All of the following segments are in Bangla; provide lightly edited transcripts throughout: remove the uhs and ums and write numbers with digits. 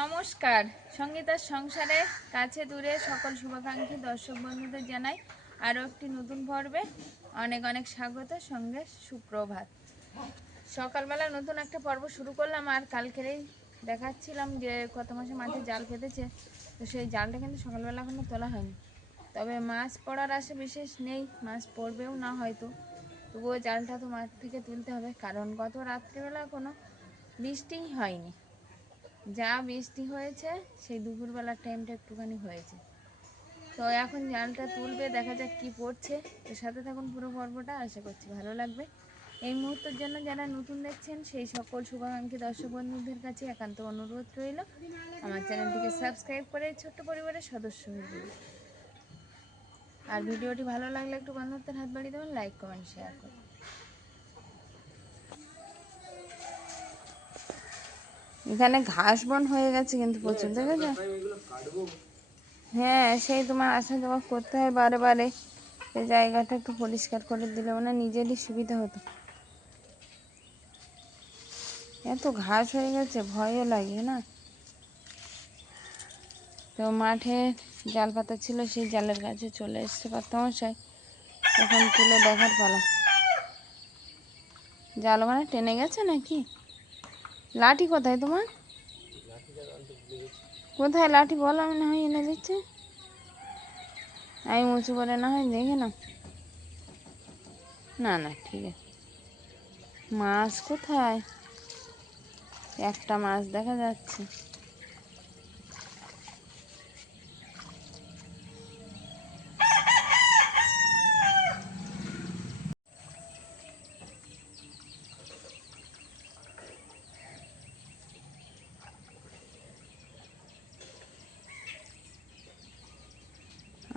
নমস্কার। সঙ্গীতার সংসারে কাছে দূরে সকল শুভাকাঙ্ক্ষী দর্শক বন্ধুদের জানাই আরও একটি নতুন পর্বে অনেক অনেক স্বাগত, সঙ্গে সুপ্রভাত। সকালবেলা নতুন একটা পর্ব শুরু করলাম। আর কালকেরেই দেখাচ্ছিলাম যে কত মাসে মাঠে জাল পেতেছে, তো সেই জালটা কিন্তু সকালবেলা এখনো তোলা হয়নি। তবে মাছ পড়ার আশা বিশেষ নেই, মাছ পড়বেও না হয়তো, তবুও জালটা তো মাঠ থেকে তুলতে হবে, কারণ গত রাত্রিবেলা কোনো বৃষ্টিই হয়নি। যা বৃষ্টি হয়েছে সেই দুপুরবেলার টাইমটা একটুখানি হয়েছে। তো এখন জালটা তুলবে, দেখা যাক কি পড়ছে। এর সাথে থাকুন পুরো পর্বটা, আশা করছি ভালো লাগবে। এই মুহূর্তের জন্য যারা নতুন দেখছেন সেই সকল শুভাকাঙ্ক্ষী দর্শক বন্ধুদের কাছে একান্ত অনুরোধ রইল আমার চ্যানেলটিকে সাবস্ক্রাইব করে ছোট্ট পরিবারের সদস্য হয়ে যাবে। আর ভিডিওটি ভালো লাগলে একটু বন্ধুত্বের হাত বাড়িয়ে দেবেন, লাইক কমেন্ট শেয়ার করুন। এখানে ঘাস বন হয়ে গেছে কিন্তু প্রচুর, দেখেছো? হ্যাঁ, সেই তোমার আসা যাওয়া করতে হয় বারে বারে। এই জায়গাটা একটু পরিষ্কার করে দিলে মানে নিজেরই সুবিধা হতো। এত ঘাস হয়ে গেছে, ভয়ও লাগে না। তো মাঠে জাল পাতা ছিল, সেই জালের কাছে চলে এসছে কর্তামশাই। এখন তুলে দেখার পালা। জাল মানে টেনে গেছে নাকি? লাঠি কোথায় তোমার? কোথায় লাঠি বলো, আমি না হয় এনে দিচ্ছি। আমি উঁচু করে না হয় দেখে না। না না, ঠিক আছে। মাছ কোথায়? একটা মাছ দেখা যাচ্ছে।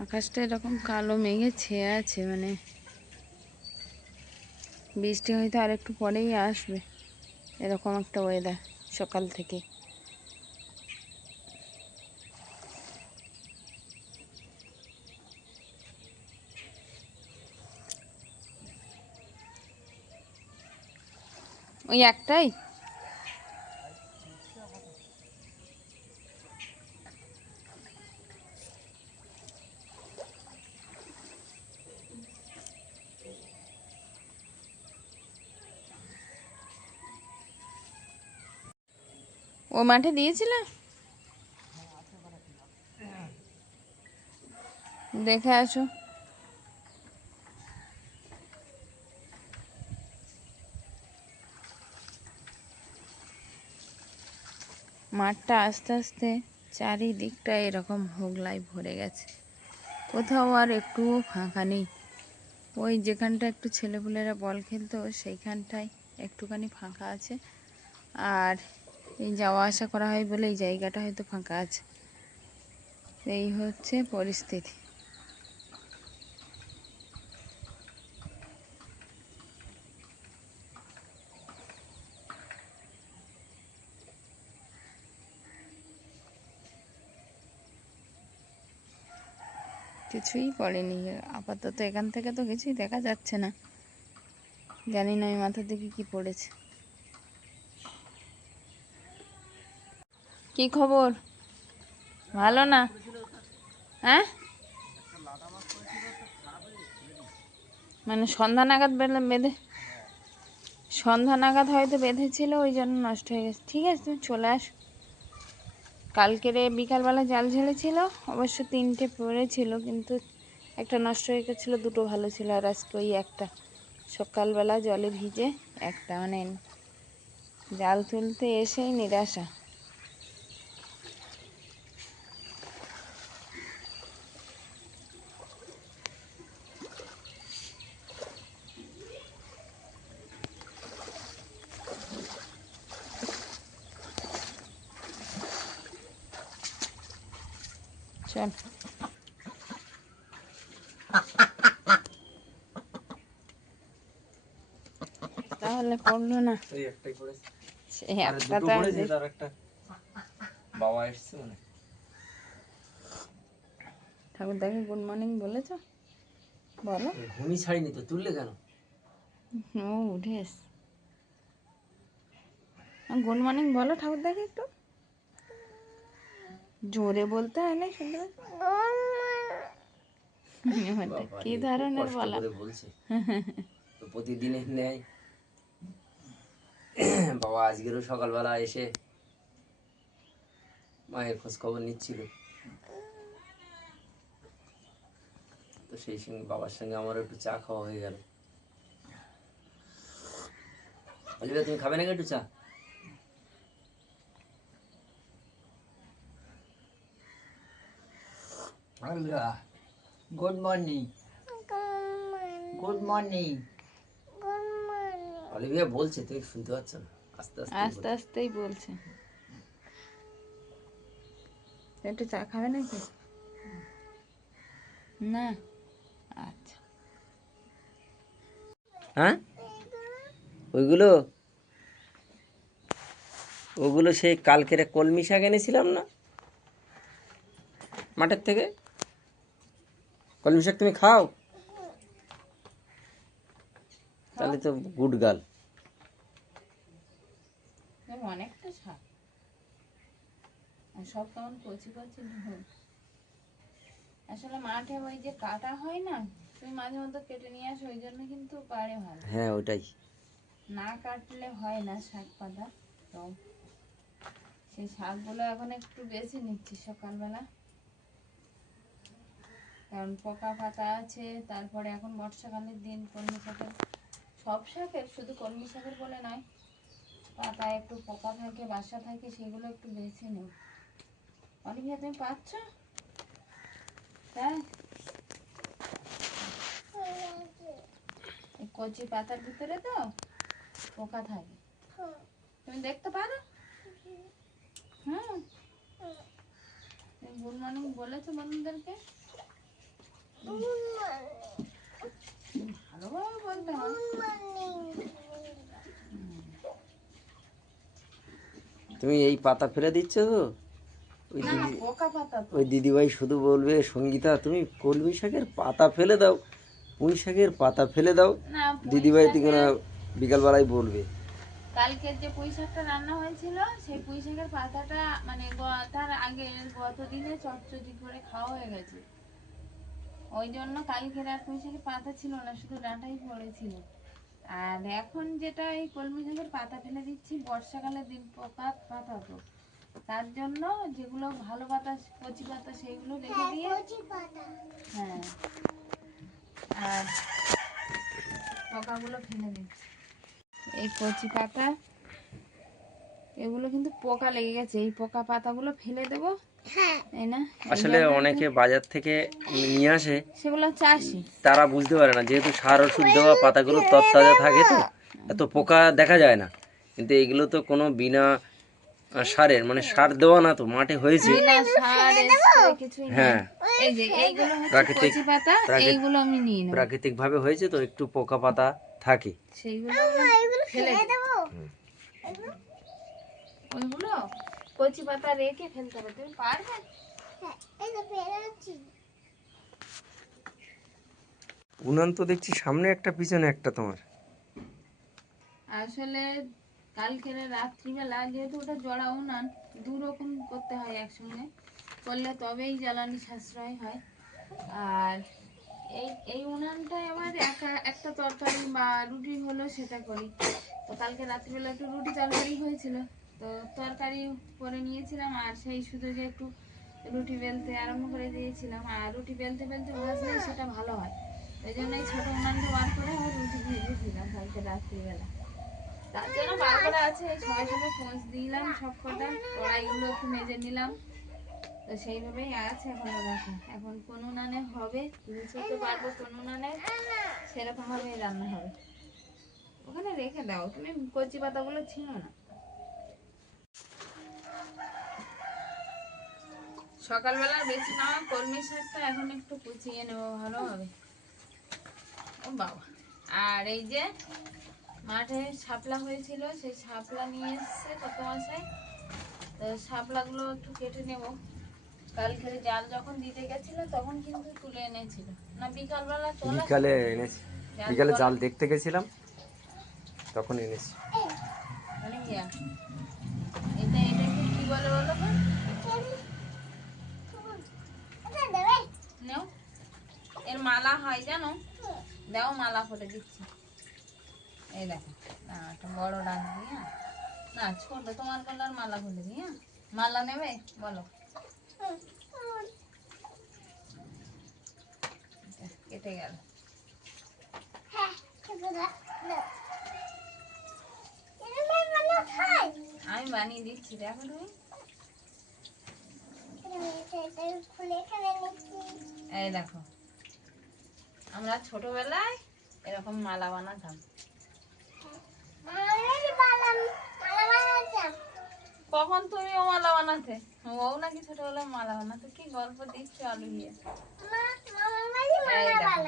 আকাশটা এরকম কালো মেঘে ছেয়ে আছে, মানে বৃষ্টি হয়তো আর একটু পরেই আসবে, এরকম একটা ওয়েদার সকাল থেকে। ওই একটাই? ও মাঠে দিয়েছিলে? দেখে আসো। মাঠটা আস্তে আস্তে চারিদিকটা এরকম হোগলায় ভরে গেছে, কোথাও আর একটুও ফাঁকা নেই। ওই যেখানটা একটু ছেলেপুলেরা বল খেলতো সেইখানটায় একটুখানি ফাঁকা আছে, আর এই যাওয়া আসা করা হয় বলে এই জায়গাটা হয়তো ফাঁকা আছে। এই হচ্ছে পরিস্থিতি। কিছুই পড়েনি আপাতত, এখান থেকে তো কিছুই দেখা যাচ্ছে না। জানি না ওই মাথার দিকে কি পড়েছে। কি খবর? ভালো না? হ্যাঁ, মানে সন্ধ্যা নাগাদ বেঁধে, সন্ধ্যা নাগাদ হয়তো বেঁধেছিল, ওই জন্য নষ্ট হয়ে গেছে। ঠিক আছে, তুমি চলে আসো। কালকেরে বিকালবেলা জাল ঝেড়েছিল, অবশ্য 3টে পড়েছিল, কিন্তু একটা নষ্ট হয়ে গেছিলো, 2টো ভালো ছিল। আর আজকে ওই একটা সকালবেলা জলে ভিজে একটা, মানে জাল তুলতে এসেই নিরাশা। চল, তাহলে পড়লো না? সেই একটাই পড়েছে, সেই একটা তো পড়েছে, তার একটা বাবা এসেছে মানে। ঠাকুর দাকে গুড মর্নিং বলেছো? বলো। ঘুমি ছাড়িনি তো, তুললে কেন? ও উঠে এস, গুড মর্নিং বলো ঠাকুর দাকে একটু। জোরে বলতে হয় না, শুনতে কি ধরনের বলা বলছে তো প্রতিদিনের ন্যায় বাবা আজকেরও সকালবেলা এসে মায়ের খোঁজ খবর নিচ্ছিল। তো সেই সঙ্গে বাবার সঙ্গে আমারও একটু চা খাওয়া হয়ে গেল। অলিভিয়া তুমি খাবে নাকি একটু চা? Good morning. Good morning. Olivia বলছে, তুমি শুনতে পাচ্ছ না, আস্তে আস্তে আস্তে আস্তেই বলছে। একটু চা খাবে নাকি? না, আচ্ছা। হ্যাঁ, ওইগুলো ওগুলো সেই কালকের কলমি শাক এনেছিলাম না মাঠের থেকে। কলমি শাক তুমি খাও? তাহলে তো গুড গার্ল। অনেকটা শাক, সব কেমন কচি কচি ঝোল। আসলে মাঠে ওই যে কাটা হয় না, তুমি মাঝে মধ্যে কেটে নিয়ে আসো, ওই জন্য কিন্তু পারে ভালো। হ্যাঁ ওইটাই, না কাটলে হয় না শাক পাতা। তো সেই শাকগুলো এখন একটু বেছে নিচ্ছি সকালবেলা, কারণ পোকা পাতা আছে। তারপরে এখন বর্ষাকালের দিন, কলমি শাকের, সব শাকের, শুধু কলমি শাকের বলে নয়, পাতায় একটু পোকা থাকে, বাসা থাকে, সেগুলো একটু বেছে নেব। অলিভিয়া তুমি পাচ্ছ? তাই কচি পাতার ভিতরে তো পোকা থাকে, তুমি দেখতে পারো? হুম, গুড মর্নিং বলেছো বন্ধুদেরকে? ভালোভাবে বলতে হয়। তুমি এই পাতা ফেলে দিচ্ছ তো? ওই না, দিদি, পোকা পাতা তো। ওই দিদিভাই শুধু বলবে, সঙ্গীতা তুমি কলমি শাকের পাতা ফেলে দাও, পুঁই শাকের পাতা ফেলে দাও। না, পুঁই দিদিভাই শাকের, তিন বিকালবেলায় বলবে। কালকের যে পুঁই শাকটা রান্না হয়েছিল, সেই পুঁই শাকের পাতাটা মানে তার আগে গত দিনে চটচটি করে খাওয়া হয়ে গেছে, ওই জন্য কালকের আর পুঁই শাকের পাতা ছিল না, শুধু ডাঁটাই পড়েছিল। আর এখন যেটা এই কলমি শাকের পাতা ফেলে দিচ্ছি, বর্ষাকালের দিন, পোকা পাতা তো, তার জন্য যেগুলো ভালো পাতা, কচি পাতা, সেইগুলো রেখে দিয়ে, হ্যাঁ, আর পোকাগুলো ফেলে দিচ্ছি। এই কচি পাতা, এগুলো কিন্তু পোকা লেগে গেছে, এই পোকা পাতাগুলো ফেলে দেবো, তাই না? আসলে অনেকে বাজার থেকে নিয়ে আসে, সেগুলো চাষি, তারা বুঝতে পারে না, যেহেতু সার ওষুধ দেওয়া, পাতাগুলো তরতাজা থাকে, তো এত পোকা দেখা যায় না। কিন্তু এগুলো তো কোনো বিনা সারের, মানে সার দেওয়া না, তো মাঠে হয়েছে। বিনা সার স্প্রে কিছুই নেই। হ্যাঁ, এই যে এইগুলো হচ্ছে প্রাকৃতিক, কচি পাতা, এইগুলো আমি নিয়ে নেব। প্রাকৃতিক ভাবে হয়েছে, তো একটু পোকা পাতা থাকে, সেইগুলো ফেলে দেব। ওইগুলো কচি পাতা রেখে ফেলতে হবে, তুমি পারবে? উনান তো দেখছি সামনে একটা, পিছনে একটা তোমার। আসলে কালকের রাত্রিবেলা, যেহেতু ওটা জড়া উনান, দু রকম করতে হয় একসঙ্গে, করলে তবেই জ্বালানি সাশ্রয় হয়। আর এই এই উনানটা আবার একটা তরকারি বা রুটি হলো সেটা করি। তো কালকে রাত্রিবেলা একটু রুটি তরকারি হয়েছিল, তো তরকারি করে নিয়েছিলাম, আর সেই সুযোগে একটু রুটি বেলতে আরম্ভ করে দিয়েছিলাম। আর রুটি বেলতে বেলতে ভাজলে সেটা ভালো হয়, ওই জন্য এই ছোটো উনানটা বার করে আবার রুটি ভেজেছিলাম কালকে রাত্রিবেলা। তার জন্য বার করা আছে, সবাই সবাই পোঁছ দিলাম, সব কটা কড়াইগুলো একটু মেজে নিলাম, তো সেইভাবেই আছে এখনো রাখা। এখন কোন উনানে হবে বুঝতে পারবো, কোন উনানে সেরকম ভাবেই রান্না হবে। ওখানে রেখে দাও, তুমি কচি পাতাগুলো ছিঁড়ো না। সকালবেলা বেশি নেওয়া কলমি শাকটা এখন একটু কুচিয়ে নেবো ভালোভাবে। ও বাবা, আর এই যে মাঠে শাপলা হয়েছিল, সেই শাপলা নিয়ে এসছে কত মশাই, তো শাপলাগুলো একটু কেটে নেব। কালকে জাল যখন দিতে গেছিল তখন কিন্তু তুলে এনেছিল না, বিকালবেলা তোলা, বিকালে এনেছি, বিকালে জাল দেখতে গেছিলাম, তখন এনেছি। মানে এটা এটাকে কি বলে বলো তো? মালা হয় জানো, দাও মালা করে দিচ্ছি। এই দেখো, না একটা বড় ডান দিই, হ্যাঁ না ছোট, তোমার গলার মালা খুলে দিই। হ্যাঁ, মালা নেবে বলো। কেটে গেল। আমি বানিয়ে দিচ্ছি, দেখো তুমি। এই দেখো, আমরা ছোটবেলায় এরকম মালা বানাতাম। কখন তুমিও মালা বানাতে? ও নাকি ছোটবেলায় মালা বানাতো? কি গল্প দিচ্ছ আলু দিয়ে। এই দেখো,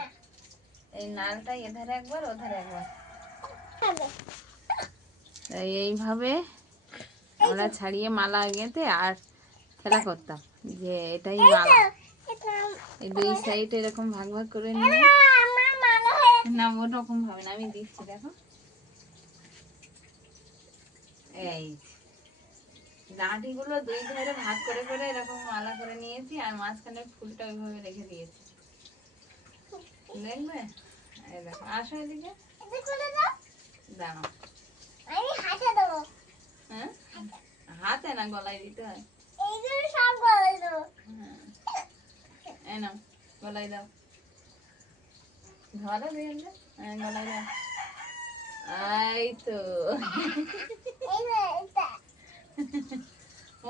এই নালটা এধারে একবার ওধারে একবার, এইভাবে আমরা ছাড়িয়ে মালা গেঁথে আর খেলা করতাম যে এটাই মালা। এই দুই সাইড এরকম ভাগ ভাগ করে নিয়ে, না ওরকম ভাবে না, আমি দিচ্ছি দেখো। এই ডাঁটিগুলো দুই ধারে ভাগ করে করে এরকম মালা করে নিয়েছি, আর মাঝখানে ফুলটা ওইভাবে রেখে দিয়েছি, দেখবে? এই দেখো, আসো এদিকে, দাঁড়াও। হ্যাঁ, হাতে না গলায় দিতে হয়। হ্যাঁ, এই নাও গলায় দাও, ধরো দিয়ে, হ্যাঁ গলায় দাও। এই তো,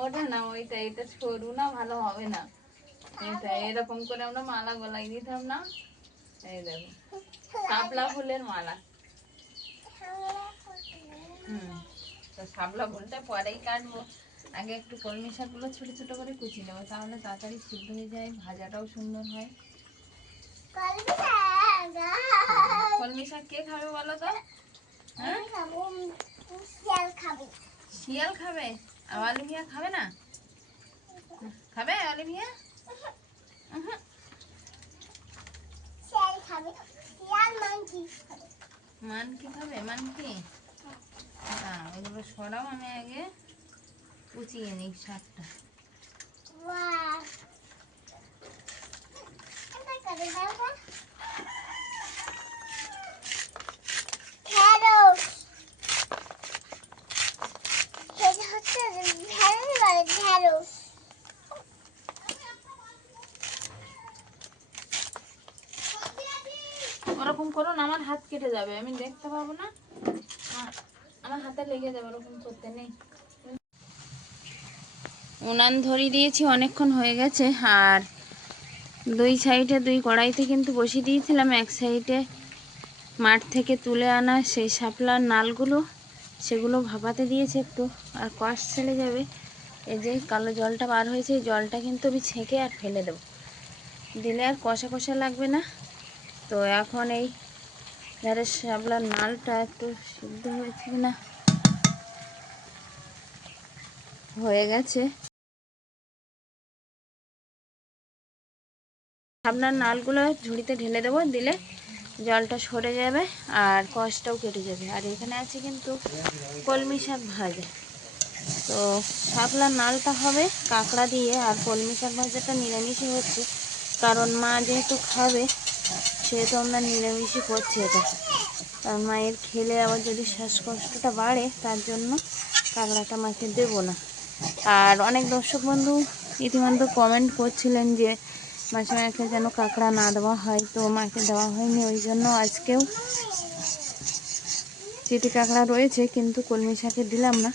ওটা না ওইটা, এটা সরু না, ভালো হবে না। এটা এরকম করে আমরা মালা গলায় দিতাম না। এই দেখো, শাপলা ফুলের মালা। তো শাপলা ফুলটা পরেই কাটবো, আগে একটু কলমি শাকগুলো ছোট ছোট করে কুচি নেবো, তাহলে তাড়াতাড়ি সিদ্ধ হয়ে যায়, ভাজাটাও সুন্দর হয়। কলমি শাক কে খাবে বলো তো? হ্যাঁ, শিয়াল খাবে, আর অলিভিয়া খাবে না? খাবে অলিভিয়া? মানকি খাবে? মানকি না, ওগুলো সরাও, আমি আগে কুচিয়ে নিই শাকটা। ওরকম করো না, আমার হাত কেটে যাবে, আমি দেখতে পাবো না, আমার হাতে লেগে যাবে, ওরকম করতে নেই। উনান ধরিয়ে দিয়েছি, অনেকক্ষণ হয়ে গেছে, আর দুই সাইডে দুই কড়াইতে কিন্তু বসিয়ে দিয়েছিলাম। এক সাইডে মাঠ থেকে তুলে আনা সেই শাপলার নালগুলো, সেগুলো ভাপাতে দিয়েছে একটু, আর কষ ছেড়ে যাবে। এই যে কালো জলটা বার হয়েছে, এই জলটা কিন্তু আমি ছেঁকে আর ফেলে দেবো, দিলে আর কষা কষা লাগবে না। তো এখন এই ধারে শাপলার নালটা একটু সিদ্ধ হয়েছে কিনা, হয়ে গেছে। শাপলার নালগুলো ঝুড়িতে ঢেলে দেবো, দিলে জলটা সরে যাবে আর কষটাও কেটে যাবে। আর এখানে আছে কিন্তু কলমি শাক ভাজা। তো শাপলার নালটা হবে কাঁকড়া দিয়ে, আর কলমি শাক ভাজাটা নিরামিষই হচ্ছে, কারণ মা যেহেতু খাবে সেহেতু আমরা নিরামিষই করছি এটা। কারণ মায়ের খেলে আবার যদি শ্বাসকষ্টটা বাড়ে, তার জন্য কাঁকড়াটা মাকে দেবো না। আর অনেক দর্শক বন্ধু ইতিমধ্যে কমেন্ট করছিলেন যে মাকে যেন কাঁকড়া না দেওয়া হয়, তো মাকে দেওয়া হয়নি, ওই জন্য আজকেও চিটি কাঁকড়া রয়েছে, কিন্তু কলমি শাকে দিলাম না,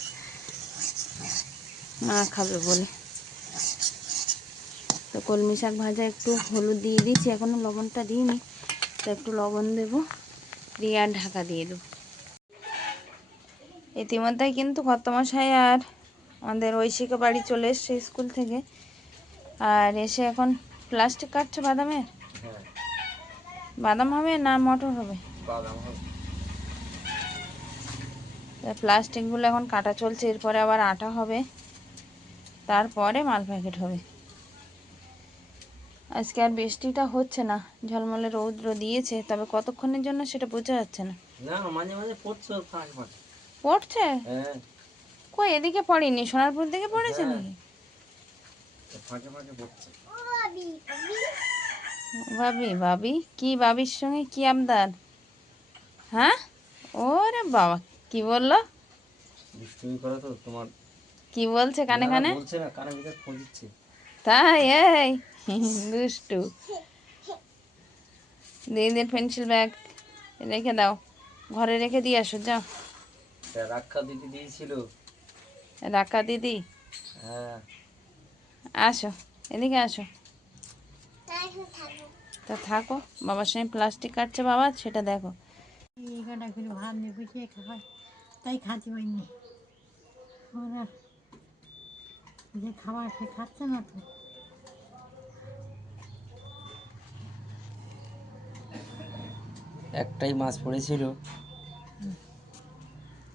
মা খাবে বলে। তো কলমি শাক ভাজা একটু হলুদ দিয়ে দিয়েছি, এখনও লবণটা দিইনি, তো একটু লবণ দেবো, দিয়ে আর ঢাকা দিয়ে দেবো। ইতিমধ্যে কিন্তু কর্তামশাই আর আমাদের ঐশিকা বাড়ি চলে এসছে স্কুল থেকে, আর এসে এখন প্লাস্টিক কাটছে বাদামের। বাদাম হবে না মটর হবে? প্লাস্টিকগুলো এখন কাটা চলছে, এরপরে আবার আটা হবে, তারপরে মাল প্যাকেট হবে। আজকে আর বৃষ্টিটা হচ্ছে না, ঝলমলে রৌদ্র দিয়েছে, তবে কতক্ষণের জন্য সেটা বোঝা যাচ্ছে না। মাঝে মাঝে পড়ছে? হ্যাঁ, কই এদিকে পড়েনি, সোনারপুর দিকে পড়েছে নাকি? ফাঁকে ফাঁকে পড়ছে। ভাবি ভাবি কি বাবির সঙ্গে কি আবদার? হ্যাঁ, ওরে বাবা, কি বললো? দুষ্টুমি করো তো তোমার। কি বলছে কানে না, না, কানে? বলছে না, কানে ভিতর ফোন দিচ্ছে। তাই? এই দুষ্টু। দিদির পেন্সিল ব্যাগ রেখে দাও, ঘরে রেখে দিয়ে আসো, যাও। তা রাক্ষা দিদি দিয়েছিল। রাকা দিদি, হ্যাঁ, আসো, এদিকে আসো। তা থাকো, বাবার সঙ্গে প্লাস্টিক কাটছে বাবা, সেটা দেখো। এই কটা করে ভাত নিয়ে গুছিয়ে খাওয়াই, তাই খাচ্ছি পাইনি। ওরা যে খাবার সে খাচ্ছে না তো। একটাই মাছ পড়েছিল,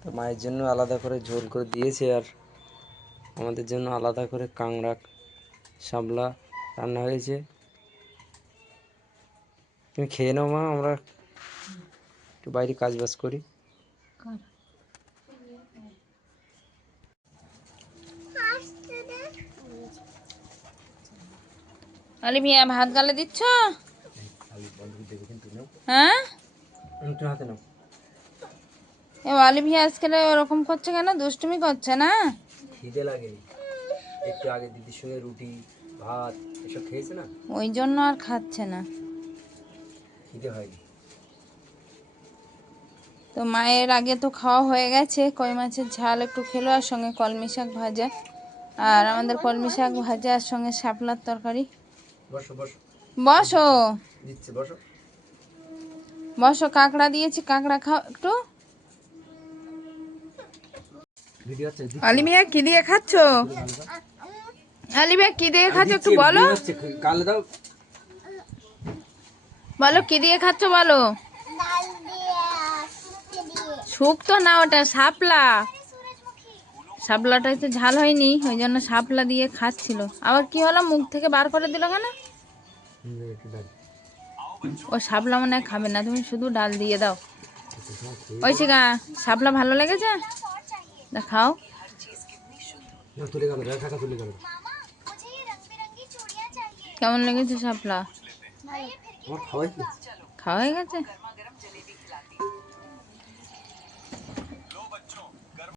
তো মায়ের জন্য আলাদা করে ঝোল করে দিয়েছে, আর আমাদের জন্য আলাদা করে কাংড়া শাপলা রান্না হয়েছে। তুমি খেয়ে নাও মা, আমরা একটু বাইরে কাজ বাজ করি। কর। আলি মিয়া, ভাত গালে দিচ্ছ? হ্যাঁ, একটু হাতে নাও। এ আলি মিয়া আজকাল ওরকম করছে কেন? দুষ্টুমি করছে না? খিদে লাগেনি, একটু আগে দিদির সঙ্গে রুটি ভাত এসব খেয়েছে না, ওই জন্য আর খাচ্ছে না। খিদে হয়নি। তো মায়ের আগে তো খাওয়া হয়ে গেছে, কই মাছের ঝাল একটু খেলো, আর সঙ্গে কলমি শাক ভাজা, আর আমাদের কলমি শাক ভাজা আর সঙ্গে শাপলার তরকারি। বসো বসো, বসো দিচ্ছে বসো। বসো, কাঁকড়া দিয়েছি, কাঁকড়া খাও একটু। ভিডিও হচ্ছে, আলিমিয়া কি দিয়ে খাচ্ছ? আলিমিয়া কি দিয়ে খাচ্ছ একটু বলো, গালে দাও। বলো কি দিয়ে খাচ্ছ বলো। শুক্তো না, ওটা শাপলা। শাপলাটাই তো ঝাল হয়নি, ওই জন্য শাপলা দিয়ে খাচ্ছিল। আবার কি হলো, মুখ থেকে বার করে দিল কেন? ও শাপলা মনে হয় খাবে না, তুমি শুধু ডাল দিয়ে দাও। ওই শিখা, শাপলা ভালো লেগেছে? খাও। তুলে গেল, কাকা তুলে গেল। কেমন লেগেছে শাপলা? আমার খাওয়াই খাওয়া হয়ে গেছে?